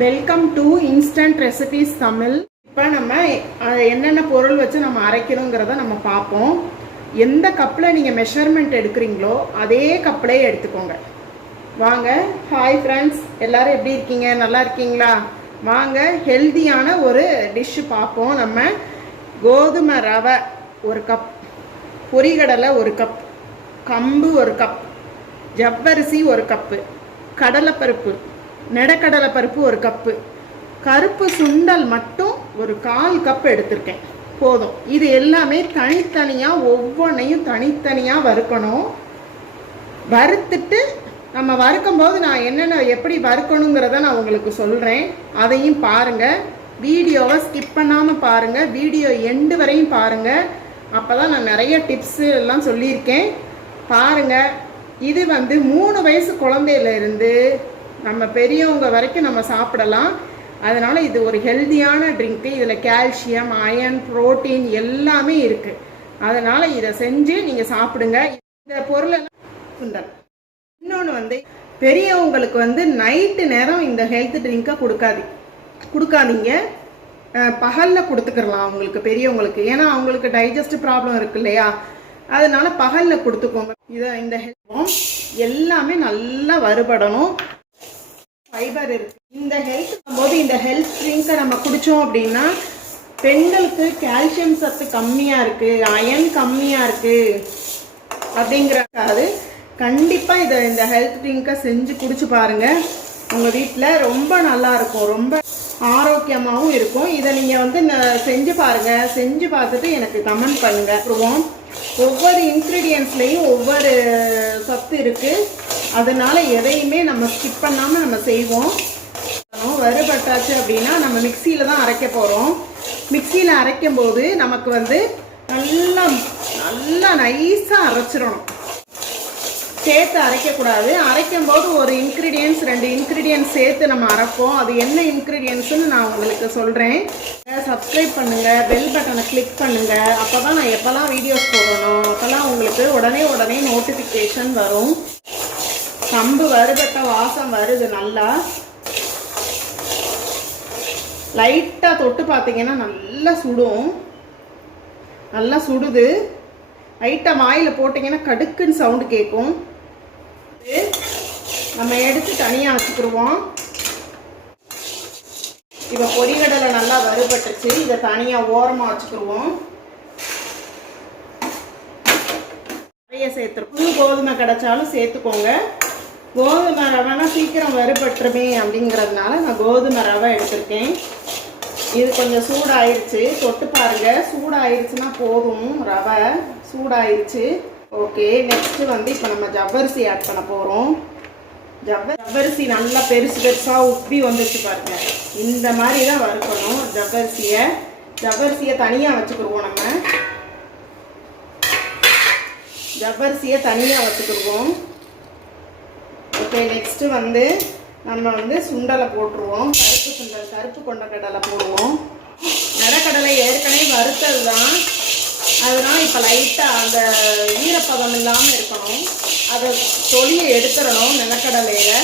Welcome to instant recipes Tamil இப்போ நம்ம என்னென்ன பொருள் வச்சு நம்ம அரைக்கணுங்கிறத நம்ம பார்ப்போம். எந்த கப்பில் நீங்கள் மெஷர்மெண்ட் எடுக்கிறீங்களோ அதே கப்பிலே எடுத்துக்கோங்க. வாங்க ஹாய் ஃப்ரெண்ட்ஸ் எல்லோரும் எப்படி இருக்கீங்க? நல்லா இருக்கீங்களா? வாங்க ஹெல்தியான ஒரு டிஷ்ஷு பார்ப்போம். நம்ம கோதுமை ரவை ஒரு கப் பொரிகடலை ஒரு கப் கம்பு ஒரு கப் ஜவ்வரிசி ஒரு கப்பு கடலைப்பருப்பு நெடக்கடலை பருப்பு ஒரு கப்பு. கருப்பு சுண்டல் மட்டும் ஒரு கால் கப் எடுத்திருக்கேன். போதும். இது எல்லாமே தனித்தனியாக ஒவ்வொன்றையும் தனித்தனியாக வறுக்கணும். வறுத்துட்டு நம்ம வறுக்கும்போது நான் என்னென்ன எப்படி வறுக்கணுங்கிறத நான் உங்களுக்கு சொல்கிறேன் அதையும் பாருங்கள் வீடியோவை ஸ்கிப் பண்ணாமல் பாருங்கள் வீடியோ எண்டு வரையும் பாருங்கள் அப்போ தான் நான் நிறைய டிப்ஸு எல்லாம் சொல்லியிருக்கேன். பாருங்கள் இது வந்து மூணு வயசு குழந்தையிலேருந்து நம்ம பெரியவங்க வரைக்கும் நம்ம சாப்பிடலாம். அதனால் இது ஒரு ஹெல்த்தியான ட்ரிங்க்கு இதில் கால்சியம் அயன் புரோட்டீன் எல்லாமே இருக்குது அதனால் இதை செஞ்சு நீங்கள் சாப்பிடுங்க. இந்த பொருளை சுண்டல். இன்னொன்று வந்து பெரியவங்களுக்கு வந்து நைட்டு நேரம் இந்த ஹெல்த் ட்ரிங்கை கொடுக்காது கொடுக்காதீங்க. பகலில் கொடுத்துக்கிறலாம் அவங்களுக்கு பெரியவங்களுக்கு. ஏன்னா அவங்களுக்கு டைஜஸ்ட் ப்ராப்ளம் இருக்கு இல்லையா? அதனால பகலில் கொடுத்துக்கோங்க. இதை இந்த ஹெல்த் எல்லாமே நல்லா வறுபடணும். ஃபைபர் இருக்கு. இந்த ஹெல்த் போது இந்த ஹெல்த் ட்ரிங்கை நம்ம குடித்தோம் அப்படின்னா பெண்களுக்கு கால்சியம் சத்து கம்மியாக இருக்குது அயன் கம்மியாக இருக்குது அப்படிங்கிறக்காது கண்டிப்பாக இதை இந்த ஹெல்த் ட்ரிங்கை செஞ்சு குடிச்சு பாருங்கள் உங்கள் வீட்டில் ரொம்ப நல்லாயிருக்கும் ரொம்ப ஆரோக்கியமாகவும் இருக்கும். இதை நீங்கள் வந்து செஞ்சு பாருங்கள் செஞ்சு பார்த்துட்டு எனக்கு கமெண்ட் பண்ணுங்கள் அப்புறம் ஒவ்வொரு இன்க்ரீடியன்ஸ்லேயும் ஒவ்வொரு சத்து இருக்குது அதனால் எதையுமே நம்ம ஸ்கிப் பண்ணாமல் நம்ம செய்வோம். வறுபட்டாச்சு அப்படின்னா நம்ம மிக்சியில் தான் அரைக்க போகிறோம் மிக்சியில் அரைக்கும் போது நமக்கு வந்து நல்லா நல்லா நைஸாக அரைச்சிடணும். சேர்த்து அரைக்கக்கூடாது. அரைக்கும் போது ஒரு இன்க்ரீடியன்ஸ் ரெண்டு இன்க்ரீடியன்ஸ் சேர்த்து நம்ம அரைப்போம். அது என்ன இன்க்ரீடியன்ஸ்னு நான் உங்களுக்கு சொல்கிறேன் சப்ஸ்கிரைப் பண்ணுங்கள் பெல் பட்டனை கிளிக் பண்ணுங்கள் அப்போ தான் நான் எப்போல்லாம் வீடியோஸ் போடணும் அப்போல்லாம் உங்களுக்கு உடனே உடனே நோட்டிஃபிகேஷன் வரும். கம்பு வறுபட்ட வாசம் வருது நல்லா. லைட்டாக தொட்டு பார்த்தீங்கன்னா நல்லா சுடும். நல்லா சுடுது. லைட்டாக வாயில் போட்டிங்கன்னா கடுக்குன்னு சவுண்டு கேட்கும் நம்ம எடுத்து தனியாக வச்சுக்கிடுவோம் இப்போ பொரிகடலை நல்லா வறுபட்டுச்சு இதை தனியாக ஓரமாக வச்சுக்கிடுவோம் நிறைய சேர்த்துருக்கோம் புது கோதுமை கிடைச்சாலும் சேர்த்துக்கோங்க. கோதுமை ரவைனா சீக்கிரம் வறுபட்டுருமே அப்படிங்கிறதுனால நான் கோதுமை ரவை எடுத்திருக்கேன். இது கொஞ்சம் சூடாயிருச்சு. தொட்டு பாருங்கள் சூடாயிருச்சுன்னா போதும் ரவை. சூடாயிருச்சு. ஓகே நெக்ஸ்ட்டு வந்து இப்போ நம்ம ஜவ்வரிசி ஆட் பண்ண போகிறோம் ஜவ்வ ஜவ்வரிசி நல்லா பெருசு பெருசாக உப்பி வந்துச்சு பாருங்க. இந்த மாதிரி தான் வறுக்கணும் ஜவ்வரிசியை. ஜவ்வரிசியை தனியாக வச்சுக்கிடுவோம் நம்ம. ஜவ்வரிசியை தனியாக வச்சுக்கிடுவோம் ஓகே நெக்ஸ்ட்டு வந்து நம்ம வந்து சுண்டலை போட்டுருவோம். கருப்பு சுண்டல் கருப்பு கொண்ட கடலை போடுவோம். நிலக்கடலை ஏற்கனவே வறுத்தது தான் அதனால் இப்போ லைட்டாக அந்த ஈரப்பதம் இல்லாமல் இருக்கணும். அதை தொலியை எடுத்துடணும் நிலக்கடலையில.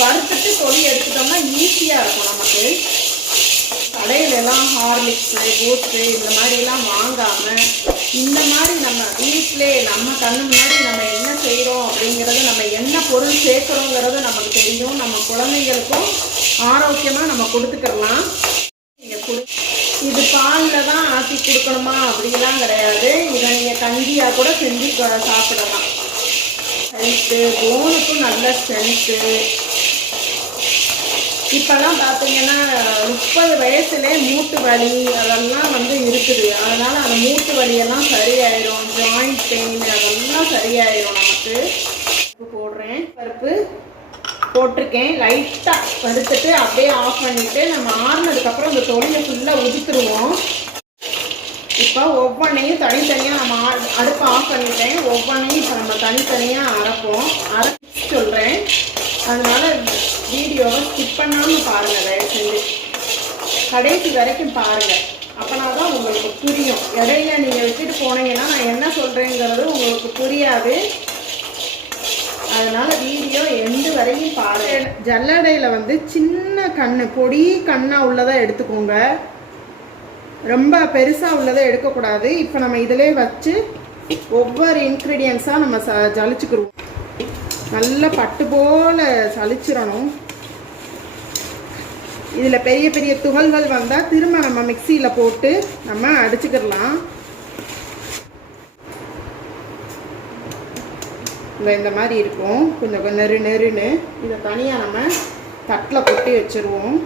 வறுத்துட்டு தொலி எடுத்துட்டோம்னா ஈஸியாக இருக்கும் நமக்கு. கடையில எல்லாம் ஹார்லிக்ஸு பூஸ்ட்டு இந்த மாதிரிலாம் வாங்காமல் இந்த மாதிரி நம்ம வீட்டிலே நம்ம கண்ணு முன்னாடி நம்ம என்ன செய்கிறோம் அப்படிங்கிறது நம்ம என்ன பொருள் சேர்க்குறோங்கிறது நமக்கு தெரியும். நம்ம குழந்தைங்களுக்கும் ஆரோக்கியமாக நம்ம கொடுத்துக்கலாம். நீங்கள் கொடு இது பாலில் தான் ஆற்றி கொடுக்கணுமா அப்படிலாம் கிடையாது. இதை நீங்கள் கஞ்சியாக கூட செஞ்சு சாப்பிடலாம். ஹெல்த்து போனுக்கும் நல்ல ஸ்ட்ரென்த்து இப்போல்லாம் பார்த்தீங்கன்னா முப்பது வயசுலே மூட்டு வலி அதெல்லாம் வந்து இருக்குது. அதனால் அந்த மூட்டு வலியெல்லாம் சரியாயிடும் ஜாயிண்ட் பெயின் அதெல்லாம் சரியாயிடும் நமக்கு. போடுறேன். பருப்பு போட்டிருக்கேன். லைட்டாக வறுத்துட்டு அப்படியே ஆஃப் பண்ணிவிட்டு நம்ம ஆறுனதுக்கப்புறம் இந்த தொழிலை ஃபுல்லாக உதித்துருவோம். இப்போ ஒவ்வொன்றையும் தனித்தனியாக நம்ம ஆ- அடுப்பை ஆஃப் பண்ணிட்டேன். ஒவ்வொன்றையும் இப்போ நம்ம தனித்தனியாக அரைப்போம். அரைச்சி சொல்கிறேன் அதனால வீடியோவை ஸ்கிப் பண்ணாமல் பாருங்கள் தயவு செஞ்சு கடைசி வரைக்கும் பாருங்கள் அப்போனா தான் உங்களுக்கு புரியும். இடையில நீங்கள் விட்டுட்டு போனீங்கன்னா நான் என்ன சொல்கிறேங்கிறது உங்களுக்கு புரியாது. அதனால் வீடியோ எந்த வரையும் பாருங்கள் ஜல்லடையில் வந்து சின்ன கண்ணு பொடி கண்ணாக உள்ளதாக எடுத்துக்கோங்க. ரொம்ப பெருசாக உள்ளதை எடுக்கக்கூடாது. இப்போ நம்ம இதிலே வச்சு ஒவ்வொரு இன்க்ரீடியன்ஸாக நம்ம ச ஜலிச்சுக்கிருவோம் நல்லா பட்டு போல் சலிச்சிடணும் இதில் பெரிய பெரிய துகள்கள் வந்தால் திரும்ப நம்ம மிக்சியில் போட்டு நம்ம அடிச்சுக்கிடலாம். இந்த இந்த மாதிரி இருக்கும். கொஞ்சம் கொஞ்சம் நெரு நெருன்னு இதை தனியாக நம்ம தட்டில் கொட்டி வச்சுருவோம்.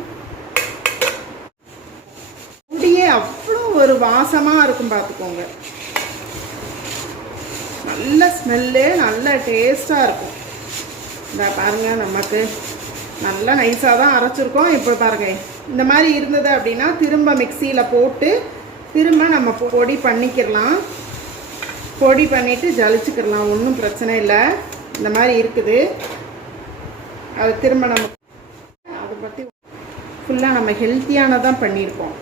முடியே அவ்வளோ ஒரு வாசமாக இருக்கும் பார்த்துக்கோங்க. நல்ல ஸ்மெல்லு நல்ல டேஸ்ட்டாக இருக்கும். இந்த பாருங்கள் நமக்கு நல்லா நைஸாக தான் அரைச்சிருக்கோம். இப்போ பாருங்க இந்த மாதிரி இருந்தது அப்படின்னா திரும்ப மிக்சியில் போட்டு திரும்ப நம்ம பொடி பண்ணிக்கிடலாம். பொடி பண்ணிவிட்டு ஜலிச்சுக்கிடலாம் ஒன்றும் பிரச்சனை இல்லை. இந்த மாதிரி இருக்குது. அது திரும்ப நம்ம அதை பற்றி ஃபுல்லாக நம்ம ஹெல்த்தியானதான் பண்ணியிருக்கோம்.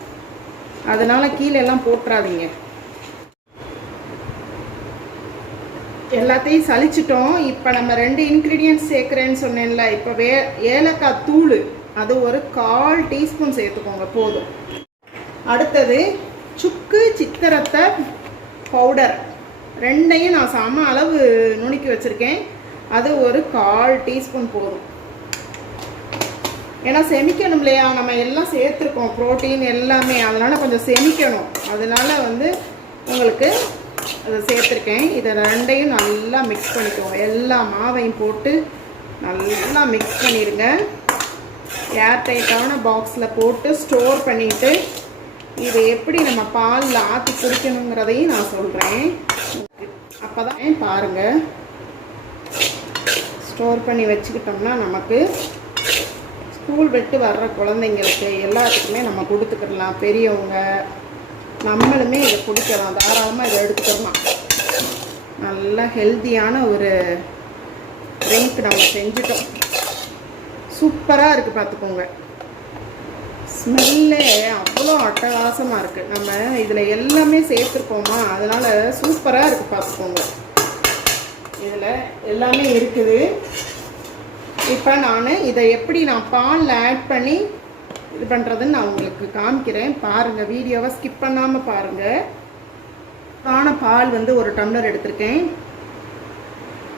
அதனால் கீழே எல்லாம் போட்டுறாதீங்க. எல்லாத்தையும் சலிச்சிட்டோம் இப்போ நம்ம ரெண்டு இன்க்ரீடியன்ட்ஸ் சேர்க்குறேன்னு சொன்னேன்ல இப்போ வே ஏலக்காய் தூள் அது ஒரு கால் டீஸ்பூன் சேர்த்துக்கோங்க போதும். அடுத்தது சுக்கு சித்திரத்தை பவுடர் ரெண்டையும் நான் சம அளவு நுணுக்கி வச்சுருக்கேன். அது ஒரு கால் டீஸ்பூன் போதும். ஏன்னா செமிக்கணும் இல்லையா நம்ம எல்லாம் சேர்த்துருக்கோம் ப்ரோட்டீன் எல்லாமே. அதனால் கொஞ்சம் செமிக்கணும். அதனால் வந்து உங்களுக்கு அதை சேர்த்துருக்கேன். இதை ரெண்டையும் நல்லா மிக்ஸ் பண்ணிக்கோங்க. எல்லா மாவையும் போட்டு நல்லா மிக்ஸ் பண்ணிடுங்க ஏர் டைட்டான பாக்ஸில் போட்டு ஸ்டோர் பண்ணிவிட்டு இதை எப்படி நம்ம பாலில் ஆற்றி குடிக்கணுங்கிறதையும் நான் சொல்கிறேன் அப்போ தான் பாருங்கள் ஸ்டோர் பண்ணி வச்சுக்கிட்டோம்னா நமக்கு ஸ்கூல் விட்டு வர்ற குழந்தைங்களுக்கு எல்லாத்துக்குமே நம்ம கொடுத்துக்கிடலாம். பெரியவங்க நம்மளுமே இதை குடிக்கலாம். தாராளமாக இதை எடுத்துக்கலாம். நல்ல ஹெல்த்தியான ஒரு ட்ரிங்க் நம்ம செஞ்சுட்டோம். சூப்பராக இருக்குது பார்த்துக்கோங்க. ஸ்மெல்லே அவ்வளோ அட்டகாசமாக இருக்குது நம்ம இதில் எல்லாமே சேர்த்துருக்கோமா? அதனால் சூப்பராக இருக்குது பார்த்துக்கோங்க. இதில் எல்லாமே இருக்குது. இப்போ நான் இதை எப்படி நான் பாலில் ஆட் பண்ணி இது பண்ணுறதுன்னு நான் உங்களுக்கு காமிக்கிறேன். பாருங்கள் வீடியோவை ஸ்கிப் பண்ணாமல் பாருங்கள் காண பால் வந்து ஒரு டம்ளர் எடுத்திருக்கேன்.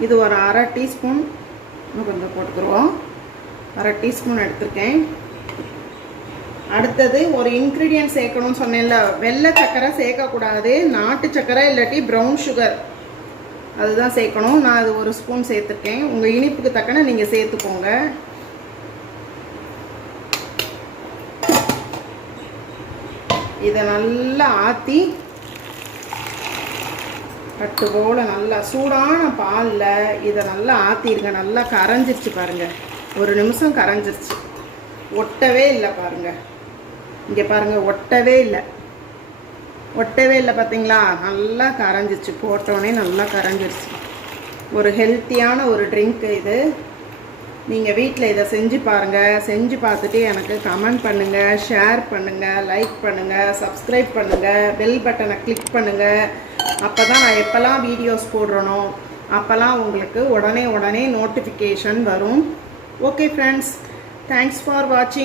இது ஒரு அரை டீஸ்பூன் கொஞ்சம் போட்டுக்கிறோம். அரை டீஸ்பூன் எடுத்திருக்கேன். அடுத்தது ஒரு இன்க்ரீடியன்ட் சேர்க்கணும்னு சொன்னேன்ல வெள்ளை சக்கரை சேர்க்கக்கூடாது நாட்டு சக்கரை இல்லாட்டி ப்ரௌன் சுகர் அதுதான் சேர்க்கணும். நான் அது ஒரு ஸ்பூன் சேர்த்துருக்கேன். உங்கள் இனிப்புக்கு தக்கன நீங்கள் சேர்த்துக்கோங்க. இதை நல்லா ஆற்றி கட்டு போல் நல்லா சூடான பாலில் இதை நல்லா ஆற்றிருங்க நல்லா கரைஞ்சிருச்சு பாருங்கள் ஒரு நிமிஷம் கரைஞ்சிருச்சு. ஒட்டவே இல்லை பாருங்கள் இங்கே பாருங்கள் ஒட்டவே இல்லை. ஒட்டவே இல்லை பார்த்தீங்களா? நல்லா கரைஞ்சிருச்சு. போட்டோடனே நல்லா கரைஞ்சிருச்சு. ஒரு ஹெல்த்தியான ஒரு ட்ரிங்க் இது. நீங்கள் வீட்டில் இதை செஞ்சு பாருங்கள் செஞ்சு பார்த்துட்டு எனக்கு கமெண்ட் பண்ணுங்கள் ஷேர் பண்ணுங்கள் லைக் பண்ணுங்கள் சப்ஸ்கிரைப் பண்ணுங்கள் பெல் பட்டனை கிளிக் பண்ணுங்கள் அப்போ தான் நான் எப்போல்லாம் வீடியோஸ் போடுறனோ அப்போல்லாம் உங்களுக்கு உடனே உடனே நோட்டிஃபிகேஷன் வரும். ஓகே ஃப்ரெண்ட்ஸ் தேங்க்ஸ் ஃபார் வாட்சிங்